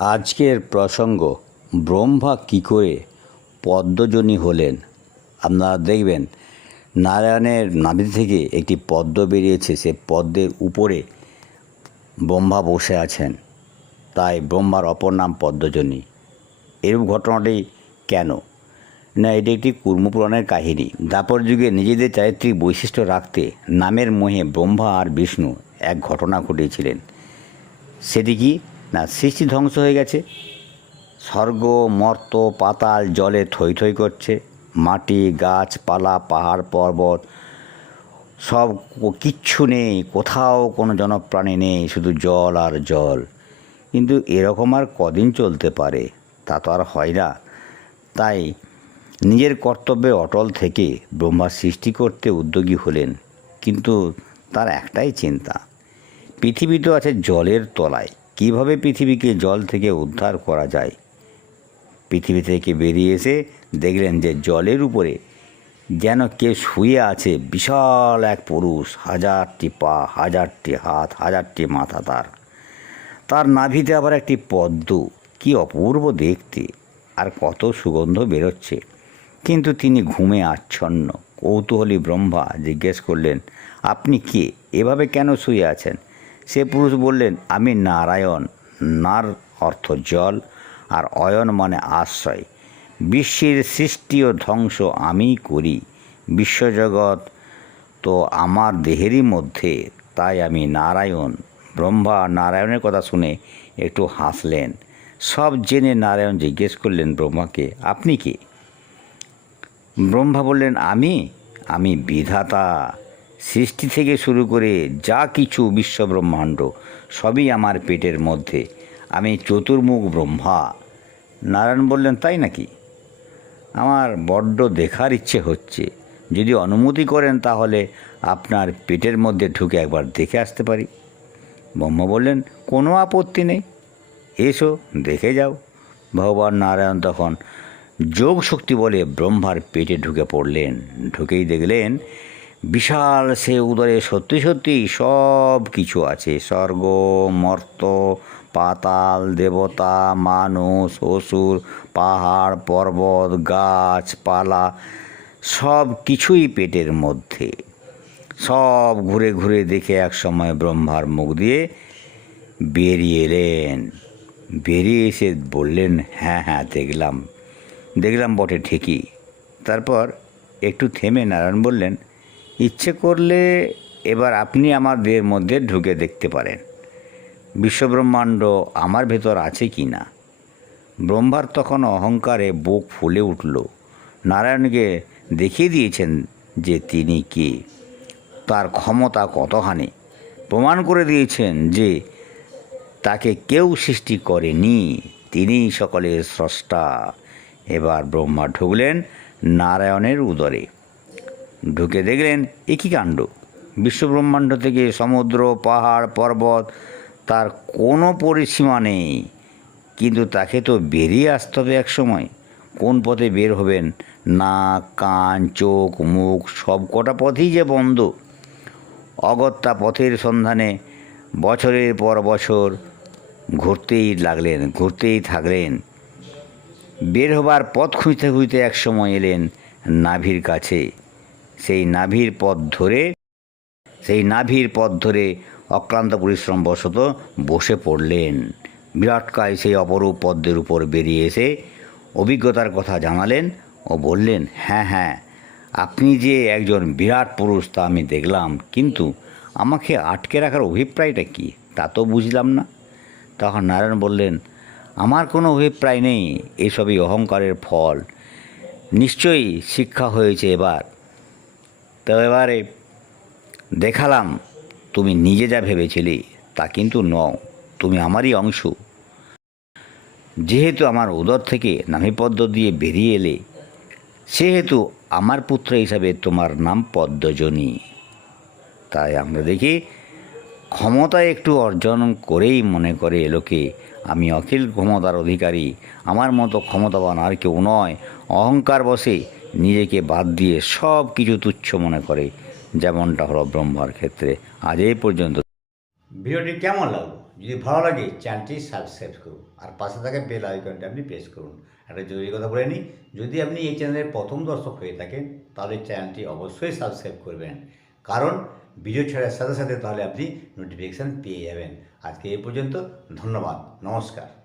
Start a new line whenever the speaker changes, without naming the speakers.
আজকের প্রসঙ্গ, ব্রহ্মা কী করে পদ্মজনী হলেন? আপনারা দেখবেন, নারায়ণের নাভি থেকে একটি পদ্ম বেরিয়েছে, সে পদ্মের উপরে ব্রহ্মা বসে আছেন। তাই ব্রহ্মার অপর নাম পদ্মজনী। এরূপ ঘটনাটি কেন? না, এটি একটি কুর্মপুরাণের কাহিনী। দাপর যুগে নিজেদের চারিত্রিক বৈশিষ্ট্য রাখতে নামের মোহে ব্রহ্মা আর বিষ্ণু এক ঘটনা ঘটিয়েছিলেন। সেটি কি? না, সৃষ্টি ধ্বংস হয়ে গেছে। স্বর্গ, মর্ত, পাতাল, জলে থই থই করছে। মাটি গাছপালা পাহাড়, পর্বত, সব কিচ্ছু নেই। কোথাও কোনো জনপ্রাণী নেই, শুধু জল আর জল। কিন্তু এরকম আর কদিন চলতে পারে, তা তো আর হয় না। তাই নিজের কর্তব্যে অটল থেকে ব্রহ্মা সৃষ্টি করতে উদ্যোগী হলেন। কিন্তু তার একটাই চিন্তা, পৃথিবী তো আছে জলের তলায়। কীভাবে পৃথিবীকে জল থেকে উদ্ধার করা যায়? পৃথিবী থেকে বেরিয়ে এসে দেখলেন যে জলের উপরে যেন কে শুয়ে আছে বিশাল এক পুরুষ, হাজারটি পা, হাজারটি হাত, হাজারটি মাথা তার। তার নাভিতে আবার একটি পদ্ম, কি অপূর্ব দেখতে, আর কত সুগন্ধ বেরোচ্ছে। কিন্তু তিনি ঘুমে আচ্ছন্ন, কৌতূহলী ব্রহ্মা জিজ্ঞেস করলেন, আপনি কে? এভাবে কেন শুয়ে আছেন? সে পুরুষ বললেন, আমি নারায়ণ। নার অর্থ জল, আর অয়ন মানে আশ্রয়। বিশ্বের সৃষ্টি ও ধ্বংস আমিই করি। বিশ্বজগৎ তো আমার দেহেরই মধ্যে, তাই আমি নারায়ণ। ব্রহ্মা নারায়ণের কথা শুনে একটু হাসলেন। সব জেনে নারায়ণ জিজ্ঞেস করলেন ব্রহ্মাকে, আপনি কে? ব্রহ্মা বললেন, আমি? আমি বিধাতা। সৃষ্টি থেকে শুরু করে যা কিছু বিশ্বব্রহ্মাণ্ড, সবই আমার পেটের মধ্যে। আমি চতুর্মুখ ব্রহ্মা। নারায়ণ বললেন, তাই নাকি? আমার বড্ড দেখার ইচ্ছে হচ্ছে। যদি অনুমতি করেন তাহলে আপনার পেটের মধ্যে ঢুকে একবার দেখে আসতে পারি। ব্রহ্মা বললেন, কোনো আপত্তি নেই। এসো, দেখে যাও। ভগবান নারায়ণ তখন যোগ শক্তি বলে ব্রহ্মার পেটে ঢুকে পড়লেন। ঢুকেই দেখলেন বিশাল সে উদরে সত্যি সত্যি সব কিছু আছে। স্বর্গ, মর্ত, পাতাল, দেবতা, মানুষ, অসুর, পাহাড়, পর্বত গাছপালা সব কিছুই পেটের মধ্যে। সব ঘুরে ঘুরে দেখে এক সময় ব্রহ্মার মুখ দিয়ে বেরিয়ে এলেন। বেরিয়ে এসে বললেন হ্যাঁ হ্যাঁ দেখলাম। দেখলাম বটে, ঠিকই। তারপর একটু থেমে নারায়ণ বললেন ইচ্ছে করলে এবার আপনি আমার দেহের মধ্যে ঢুকে দেখতে পারেন। বিশ্বব্রহ্মাণ্ড আমার ভেতর আছে কি না? ব্রহ্মার তখন অহংকারে বুক ফুলে উঠল। নারায়ণকে দেখিয়ে দিয়েছেন যে তিনি কে? তার ক্ষমতা কতখানি? প্রমাণ করে দিয়েছেন যে তাকে কেউ সৃষ্টি করেনি। তিনিই সকলের স্রষ্টা। এবার ব্রহ্মা ঢুকলেন নারায়ণের উদরে। ঢুকে দেখলেন একই কাণ্ড। বিশ্বব্রহ্মাণ্ড থেকে সমুদ্র, পাহাড়, পর্বত, তার কোনো পরিসীমা নেই। কিন্তু তাকে তো বেরিয়ে আসতে হবে এক সময় কোন পথে বের হবেন? নাক, কান, চোখ, মুখ, সব কটা পথেই যে বন্ধ। অগত্যা পথের সন্ধানে বছরের পর বছর ঘুরতেই লাগলেন, ঘুরতেই থাকলেন। বের হবার পথ খুঁজতে খুঁজতে এক সময় এলেন নাভির কাছে। সেই নাভির পথ ধরে, সেই নাভির পথ ধরে অক্লান্ত পরিশ্রম বশত বসে পড়লেন। বিরাটকায় সেই অপরূপ পদ্মের উপর বেরিয়ে এসে অভিজ্ঞতার কথা জানালেন ও বললেন হ্যাঁ হ্যাঁ আপনি যে একজন বিরাট পুরুষ তা আমি দেখলাম, কিন্তু আমাকে আটকে রাখার অভিপ্রায়টা কি? তা তো বুঝলাম না। তখন নারায়ণ বললেন, আমার কোনো অভিপ্রায় নেই, এসবই অহংকারের ফল। নিশ্চয়ই শিক্ষা হয়েছে এবার। তো এবারে দেখালাম তুমি নিজে যা ভেবেছিলে তা কিন্তু নও, তুমি আমারই অংশ। যেহেতু আমার উদর থেকে নামিপদ্ম দিয়ে বেরিয়ে এলে, সেহেতু আমার পুত্র হিসাবে তোমার নাম পদ্মজনী। তাই আমরা দেখি ক্ষমতা একটু অর্জন করেই মনে করে লোকে আমি অখিল ক্ষমতার অধিকারী, আমার মতো ক্ষমতাবান আর কেউ নয়। অহংকার বসে নিজেকে বাদ দিয়ে সব কিছু তুচ্ছ মনে করে, যেমনটা হলো ব্রহ্মার ক্ষেত্রে। আজ এই পর্যন্ত। ভিডিওটি কেমন লাগল?
যদি ভালো লাগে, চ্যানেলটি সাবস্ক্রাইব করুন। আর পাশে থাকা বেল আইকনটা আপনি প্রেস করুন। একটা জরুরি কথা বলে নিই, যদি আপনি এই চ্যানেলের প্রথম দর্শক হয়ে থাকেন, তাহলে চ্যানেলটি অবশ্যই সাবস্ক্রাইব করবেন। কারণ, ভিডিও ছাড়ার সাথে সাথে তাহলে আপনি নোটিফিকেশান পেয়ে যাবেন। আজকে এই পর্যন্ত, ধন্যবাদ, নমস্কার।